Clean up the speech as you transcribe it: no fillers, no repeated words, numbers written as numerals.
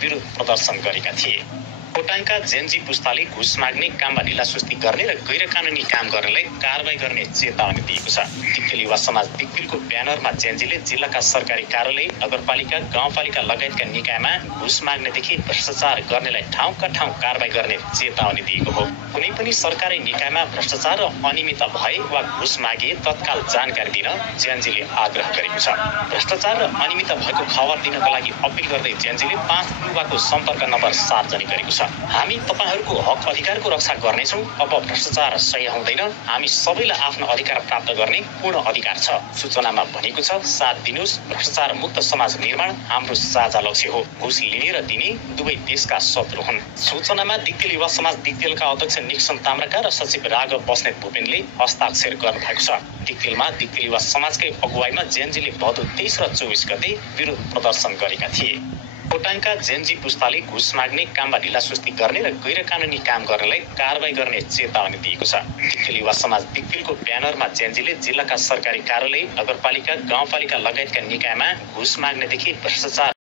विरोध प्रदर्शन गरेका थिए। खोटाङका जेनजी पुस्ताले घुस माग्ने काममा ढिलासुस्ती गर्ने र गैर कानुनी काम गर्नेलाई कारबाही गर्ने चेतावनी दिएको छ। दिक्तेल युवा समाज दिक्तेलको ब्यानरमा जेनजीले जिल्लाका सरकारी कार्यालय, नगरपालिका, गाउँपालिका लगायतका निकायमा घुस माग्नेदेखि भ्रष्टाचार गर्नेलाई ठाउँका ठाउँ कारबाही गर्ने चेतावनी दिएको हो। कुनै पनि सरकारी निकायमा भ्रष्टाचार र अनियमितता भए वा घुस मागे तत्काल जानकारी दिन जेनजीले आग्रह गरेको छ। भ्रष्टाचार र अनियमितता भएको खबर दिनका लागि अपील गर्दै जेनजीले 5 युवाको सम्पर्क नम्बर सार्वजनिक गरेको छ। हामी तपाईहरूको हक अधिकारको रक्षा गर्नेछौँ। अब भ्रष्टाचार सही हुँदैन। हामी सबैलाई आफ्नो अधिकार प्राप्त गर्ने पूर्ण अधिकार छ। सूचनामा भनेको छ, साथ दिनुस्, भ्रष्टाचार मुक्त समाज निर्माण हाम्रो साझा लक्ष्य हो। घुस लिने र दिने दुवै देशका शत्रु हुन्। सूचनामा दिक्तेल युवा समाज दिक्तेलका अध्यक्ष निक्सन ताम्राका र सचिव राघव बस्नेत भूपेनले हस्ताक्षर गर्नुभएको छ। दिक्तेलमा दिक्तेल युवा समाजकै अगुवाईमा जेनजीले भदौ 23 र 24 गते विरोध प्रदर्शन गरेका थिए। खोटाङका जेनजी पुस्ताले घुस माग्ने काममा ढिलासुस्ती गर्ने र गैर कानुनी काम गर्नेलाई कारबाही गर्ने चेतावनी दिएको छ। दिक्तेल युवा समाज दिक्तेलको ब्यानरमा जेनजीले जिल्लाका सरकारी कार्यालय, नगरपालिका, गाउँपालिका लगायतका निकायमा घुस माग्नेदेखि भ्रष्टाचार